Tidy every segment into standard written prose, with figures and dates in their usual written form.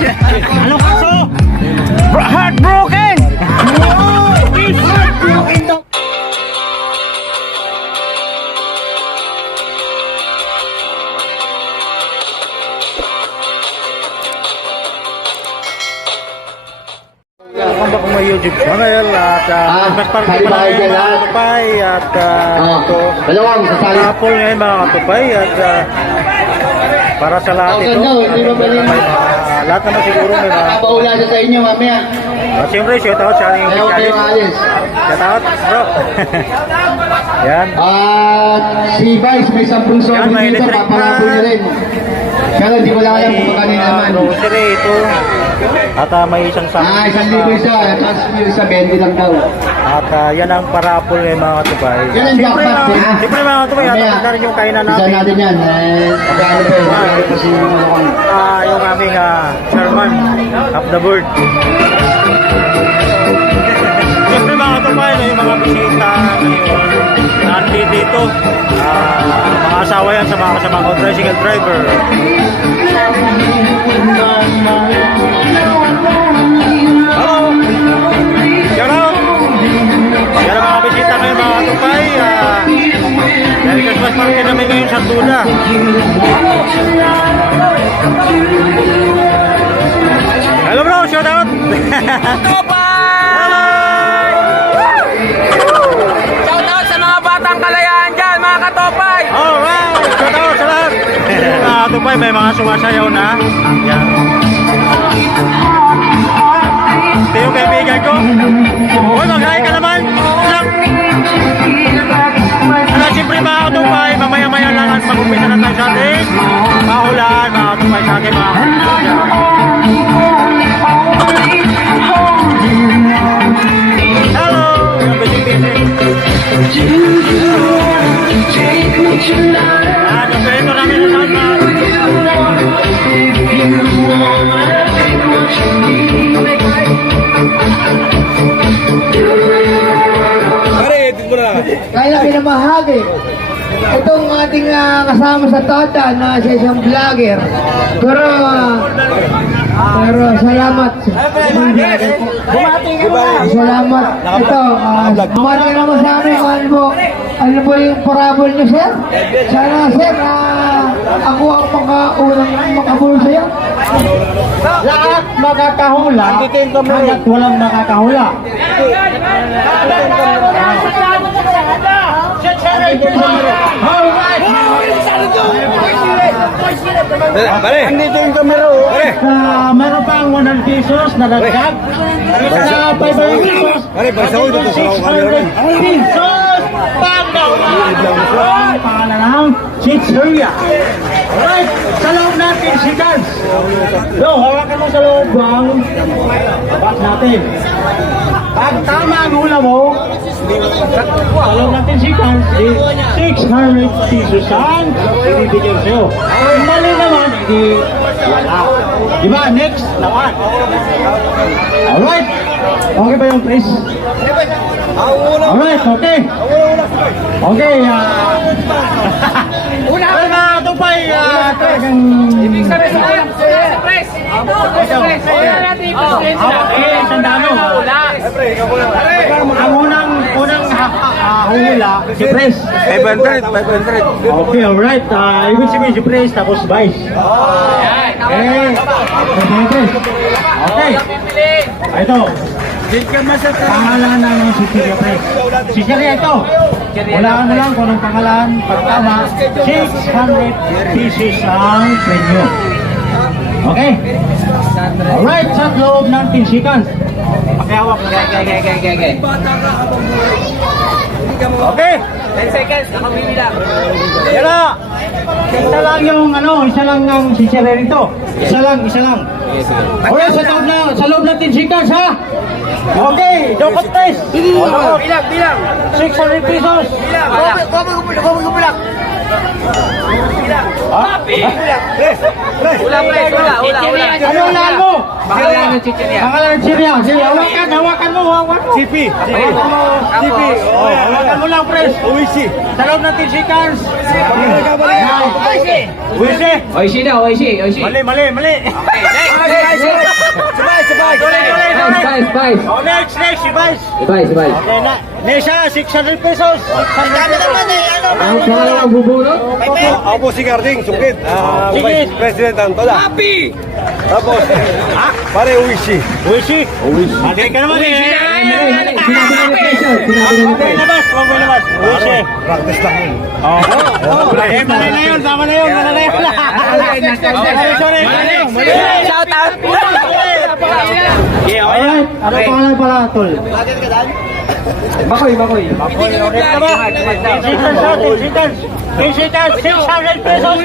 Ano kaso? Heartbroken! Heartbroken daw. Welcome back to my YouTube channel at nagparty pa lang yung mga katupay at ito Apple ngayon mga katupay at para sa lahat ito lahat naman siguro may mga paula sa inyo mamaya. Siyempre shout out sa ating challenge. Shout out bro. Yan. At si Vice may 10 sobrang dito, paparapol niya rin. Pero hindi ko lang alam kung kanina naman. Grocery ito. At may isang sakit. 1,000 isa, tapos sa 20 lang daw. At yan ang parapol ng mga katupay. Yan ang jackpot, ha? Siyempre mga katupay, at na rin yung kainan Isa natin. natin yan. Pagkano po, kasi Yung aming chairman of the board. Siyempre mga katupay, yung mga bisita ngayon, nandito dito. Mga asawa yan sa mga kasamang tricycle driver. Hello! Shout out! Yan ang mga bisita ngayon mga katupay. Dahil Christmas party namin ngayon sa Tuna. Hello bro, shout out! Hello! Shout out sa mga batang kalayaan dyan, mga katopay! Alright! Shout out sa lahat! Mga katupay, may mga sumasayaw na. Yan. Ito yung kaibigan ko. Uy, mag-hi ka naman! Siyempre mga katupay, mamaya-maya lang at mag-umpisa na tayo sa ating pahulaan, mga katupay sa ating mga hello! Yung busy-busy. Yung pwede namin sa sound kaya pinamahagi. Itong ating kasama sa Tota na siya isang vlogger. Pero salamat. Salamat. Ito, bumati ka naman sa amin. Ano po yung parabol niyo, sir? Sana, sir, ako ang unang makabul sa'yo. lahat makakahula hanggat walang makakahula. Andito yung kamera. Meron pang 100 pesos na dagdag. Sa 500 pesos. 600 pesos. Pagdaw pangalan ng Chicheria. Alright, sa loob natin si Gans. Hawakan mo sa loob ang box natin. Pag tama ang hula mo, sa loob natin si Gans, 600 pesos ang ibibigyan sa'yo. Kung mali naman, hindi wala. Diba? Next naman. Alright. Okay ba yung price? Alright, okay. Okay, well, mga katupay, talagang Ibig sabihin sa alam, press! sandalo. Ang unang hula, si Pres. 500. Okay, alright. Ibig sabihin si Pres, tapos Vice. Okay. Ito. Pangalan ng Chicheria Pres. Chicheria ito. Walaan mo lang kung anong pangalan. Pag tama, 600 pieces ang premyo. Okay? Alright, sa loob ng 10 seconds. Pakihawak na. Okay? 10 seconds, nakabili lang. Yan na. Isa lang yung isa lang ang Chicheria nito. Isa lang. Alright, sa loob ng 10 seconds ha. Okay, joke test. Bilang. 600 pesos. Bilang. Ulang, press. Ano lang mo? Pangalan ng Chicheria. Pangalan ng Chicheria. Sige, hawakan mo. CP. Hawakan mo lang, press. Uwisi. Sa loob ng 10 seconds. Uwisi. Oishi daw, Oishi. Mali. Okay, next. Vice. Oh, next, si Vice. Vice. Okay na. Nesa, 600 pesos. 600 pesos. Ang pangalang bubulot? Ako po si Garding, sungkit. Sige. Vice President Antola. Happy! Tapos, pare Uishi. Wishi. Agay ka naman eh. Sinabi na ni Presyo. Sinabi na ni Presyo. Huwag mo labas. Wishi. Practice lang yun. Eh, mali na yun. Tama na yun. Sorry. Shout out! Alright. Ano pangalan pala, Tol? Bakoy. Okay na ba? 600 pesos.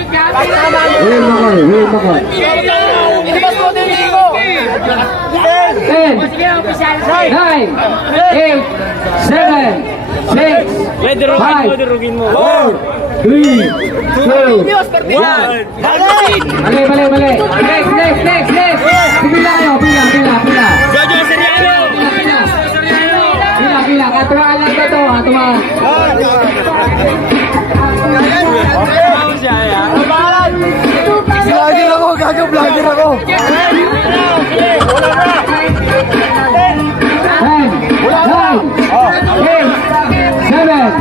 Will Makoy. 10, 9, 8, 7, 6, 5, 4, 3, 2, 1. Mali. Next. Pila kayo, pila. Pila. Katuwaan lang to, katuwaan. Vlogger ako, vlogger ako. 10, 9, 8, 7.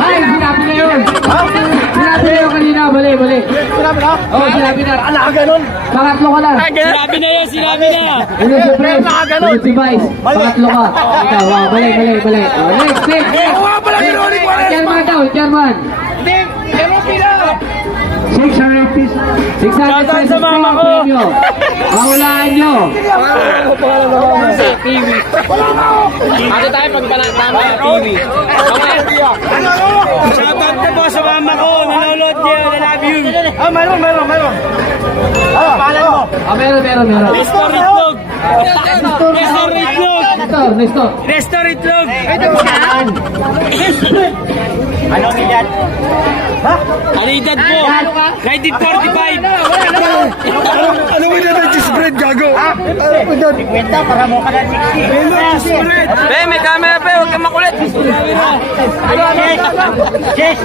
Ay, sinabi na yun. Sinabi na yun kanina, mali. Oo, sinabi na. Ganun. Pangatlo ka na. Sinabi na. Ano si Pres? Ano si Vice? Pangatlo ka. Ikaw, mali. Oh, next. Chairman. 600 pesos. 600 pesos po ang premyo. Mahulaan nyo. Kiwi. Ano tayo pag panatama? Kiwi. Shoutout na po sa mama ko. Nanonood niya. I love you. Meron. Pangalan mo? Meron. Nestor Itlog. Nestor Itlog. Anong edad? Ano edad mo? 1945. Ano mo na cheese bread, gago? Kwenta para mo ka na 60. Be, may camera pe. Huwag kang makulit. Yes.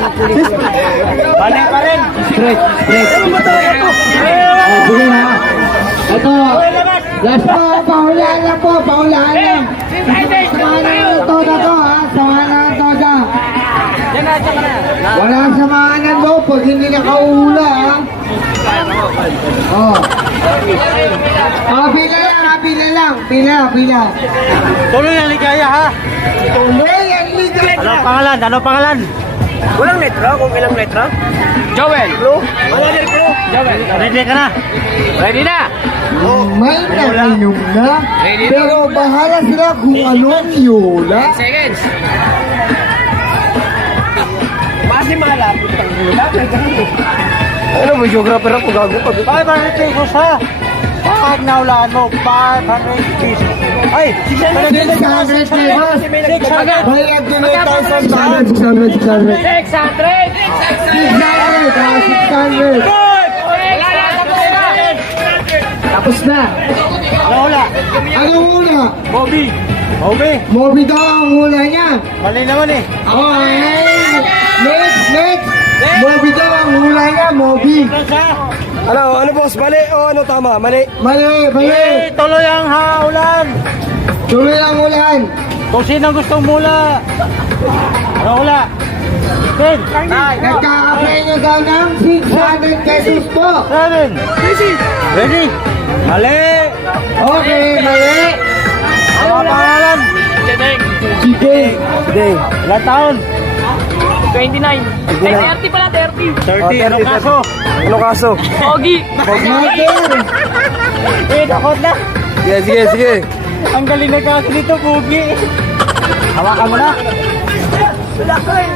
Balik pa rin. Straight. Sige na. Ito. Last po. Pahulaan lang. Samahan ng toda to, ha? Samahan ng toda. Wala samahanan mo pag hindi nakauhula, ha? Oh. Pila lang. Pila. Tuloy ang ligaya ha. Tuloy ang ligaya. Anong pangalan? Walang letra? Kung ilang letra? Joel. Ready ka na? Ready na. May nainom na. Pero bahala sila kung anong ihula. Seconds. Mas di malapit ang hula. Ano mo, geographer ako, gago ka. 500 pesos ha. Pag naulaan mo, 500 pesos. Ay, 600 pesos. 600. Bayad din 600. 8,000. 600. Tapos na. Anong hula? Bobby. Moby daw ang hula niya. Mali naman eh. Okay. Next. Moby daw ang hula niya. Moby. Ano boss, mali o ano tama? Mali. Mali. Tuloy ang haulan. Tuloy ang ulan. Kung sino gustong mula. Ano hula? Ten. Nagkaka-apply nyo daw ng 600 pesos po. 7. Ready? Mali. Okay, mali. Ano ang pangalan? Sige. Ilang taon? 29. Ay, 30 pala, 30. 30. Anong kaso? Ano kaso? Pogi. Mother. Dakot na. Sige. Ang galing na kaso dito, Pugi. Hawakan mo na.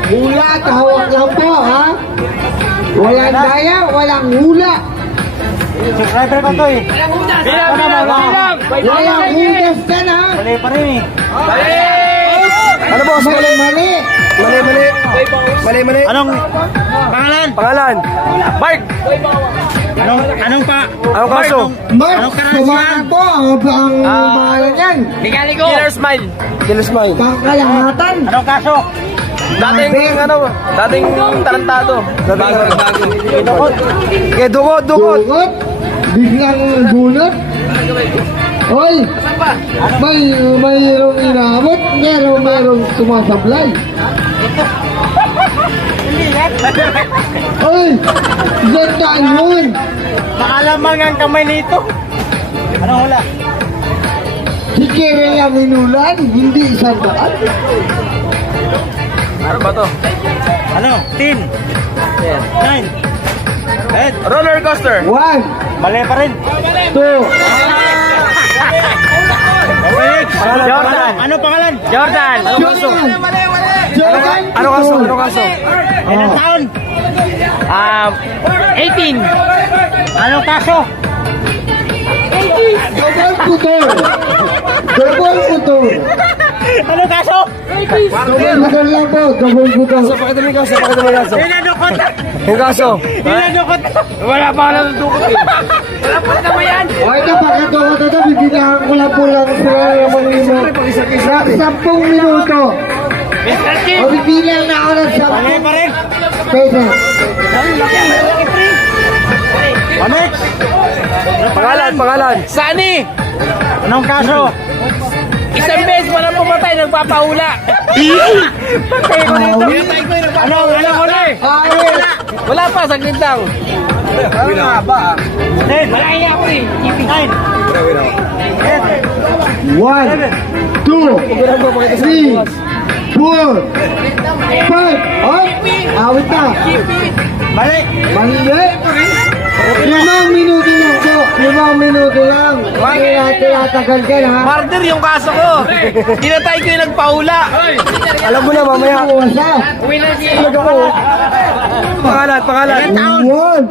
Hula at hawak lang po, ha? Walang daya, walang hula. Subscriber ko to eh. Bilang. Walang hudas na na. Mali pa rin eh. Ano boss, mali. Mali. Anong pangalan? Pangalan? Mark. Anong Anong kaso? Mark, kumakan po ang pangalan yan. Killer smile. Kilos mine. Pangkalahatan. Anong kaso? Dating tarantado. Idukot. Dukot. Dugot. Biglang bunot. Hoy! Mayroong inabot, mayroong sumasablay. Hoy! Gandaan yun! Nakalamang ang kamay nito. Ano hula? Si Kirel ang inulan, hindi isang daan. Ano ba to? Ano? 10. 9. Head. Roller coaster. 1, Mali pa rin. 2, Jordan. Ano pangalan? Jordan. Ano kaso? Jordan! Ano kaso? Ano kaso? Ilang taon? 18. Anong kaso? Double putol! Double putol! Anong kaso? Double putol lang po, double putol. Pakita mo yung kaso. Pakita mo yung kaso. Ilanukot. Yung kaso. Ilanukot. Wala pa ka natutukot eh. Wala pa naman yan. O ito, pagkato ko ito, bibigyan ko lang po lang sila yung mga imo. Sa 10 minuto. O bibigyan na ako ng Mali pa rin. 10 pesos. Onyx. Pangalan. Sunny. Anong kaso? Isang beses walang pumatay, nagpapahula. Anong huli? Wala pa, saglit lang. Ten. Malaki ako eh. 9. 1, 2, 3, 4, 5. O, awit na. Mali. Mali. 5 minuto lang po. 5 minuto lang. Hindi natin natagal ka na. Murder yung kaso ko. Tinatay ko yung nagpahula. Alam mo na mamaya. Wasa. Pangalan. 1,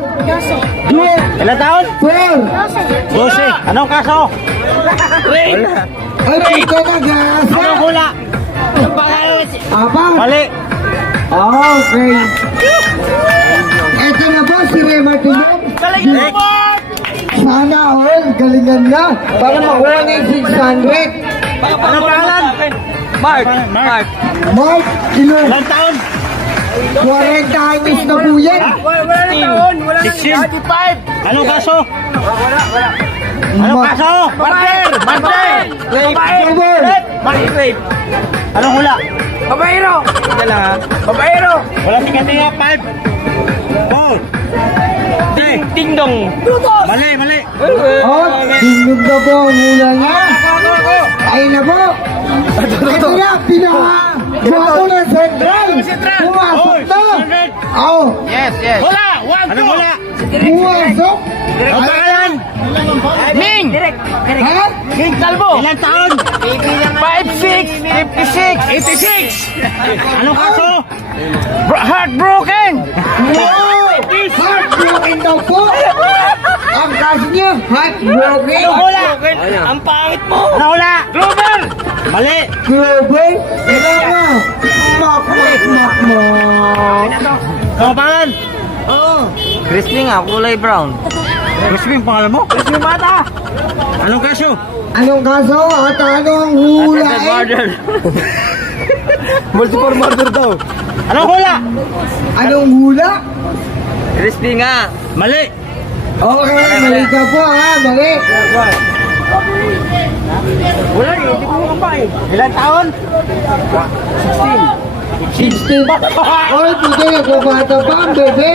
2, Ilang taon? 4. 12. Anong kaso? Rain. Ay, puta na gasa. Anong hula? Apa? Mali. Okay. Ito na po si Ray Martinez. Next. Sana all, galingan na. Para makuha na yung 600. Anong pangalan? Mark. Mark, kilo. Ilang taon? 40 años na po yan. 16. Anong kaso? Anong kaso? Murder. Double. Anong hula? Babaero. Ika lang ha. Babaero. Wala si Katinga. 5. 4. 3. Ding dong. Mali. Oh, sinug na po ang hula niya. Ayun na po. Ito na, pinaka-gwapo ng Central. Pumasok na. Oh, Yes. Hula. 1, 2. Anong hula? pumasok. Ang pangalan? Ming. Ha? King Calvo. Ilang taon? 5'6", 56. 86. Anong kaso? Heartbroken. Wow! Heartbroken daw po. Ang kaso niya, heartbroken. Anong hula? Ang pangit mo. Anong hula? Glover. Mali. Global. Ito na. Mak. Anong pangalan? Crispy nga, kulay brown. Crispy, pangalan mo? Crispy mata. Anong kaso? Anong kaso at anong hula? Multiple murder daw. Anong hula? Anong hula? Crispy nga. Mali. Okay, mali ka po ha, mali. Wala eh, hindi ko makapay. Ilang taon? 16. Oy, puto, nagbabata pa ang bebe.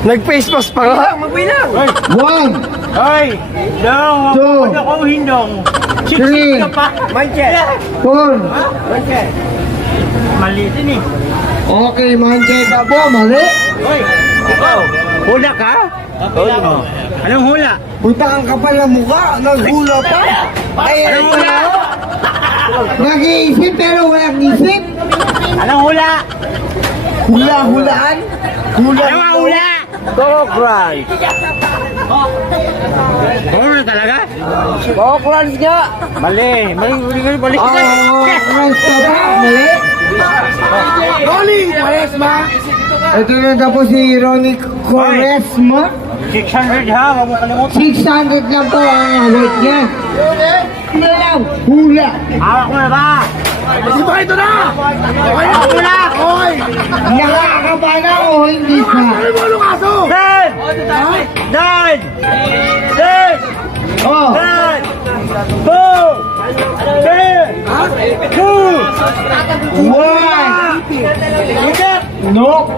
Nag-face mask pa nga. Magbilang. 1, Hoy! Dong, Two. huwag ako hindong. Three. Siksik ka pa. Manche. 4. Manche. Mali din eh. Okay, manche ka po, mali. Hoy! Ikaw! Hula ka? Hula mo. Anong hula? Punta kang kapal na mukha, naghula pa. Ay, Anong hula? nag-iisip pero walang isip. Anong hula? Hula-hulaan. Anong hula? Cockroach. Hula talaga? Cockroach nga. Mali. Mali ka na. Rasta ba? Mali. Ronnie Quaresma. Ito na tapos si Ronnie Quaresma. 600 ha, huwag mo kalimutan. 600 lang po ang weight niya. Hula. Hawak mo na ba? Di ba ito na? Hawak mo na! Hoy! Nakakaba na o hindi pa? Ano kaso? Dan! Dan! Dan! One. No.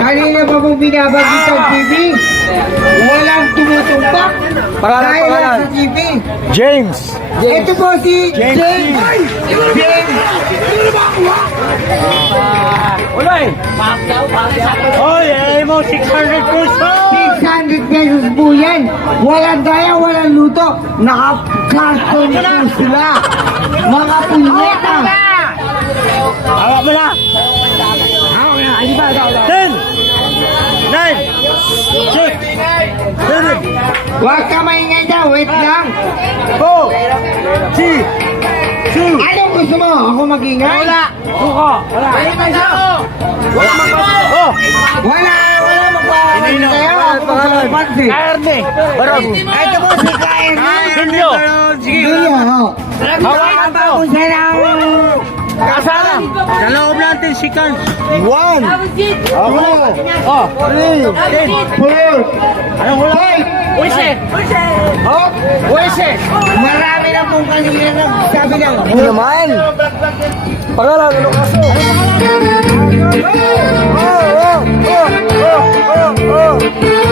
Kanina pa pong binabanggit ang TV. Walang tumutumpak. Dahil lang sa TV. James. Ito po si James. James. Ulay. Oy, eh mo 600 pesos. 600 pesos po yan. Walang daya, walang luto. Naka-carton po sila. Mga punyeta. Hawak mo na. 10. 9. 6. 7. Huwag ka maingay daw. Wait lang. 4. 3. 2. Anong gusto mo? Ako magingay? Wala. Wala. Oh. Wala magpapalit kayo. Pansin. Carne. Barog. Ito po si Kain. Julio. Julio, ho. Hawakan pa po siya ng... Kasama. Sa loob natin si Kans. 1. Ako. Oh. 3. 4. Anong wala? Wese! Oh. Wese. Marami na pong kanina nagsabi ng... Hindi naman. Pangalan, ano kaso? Oh, oh, oh, oh, oh, oh.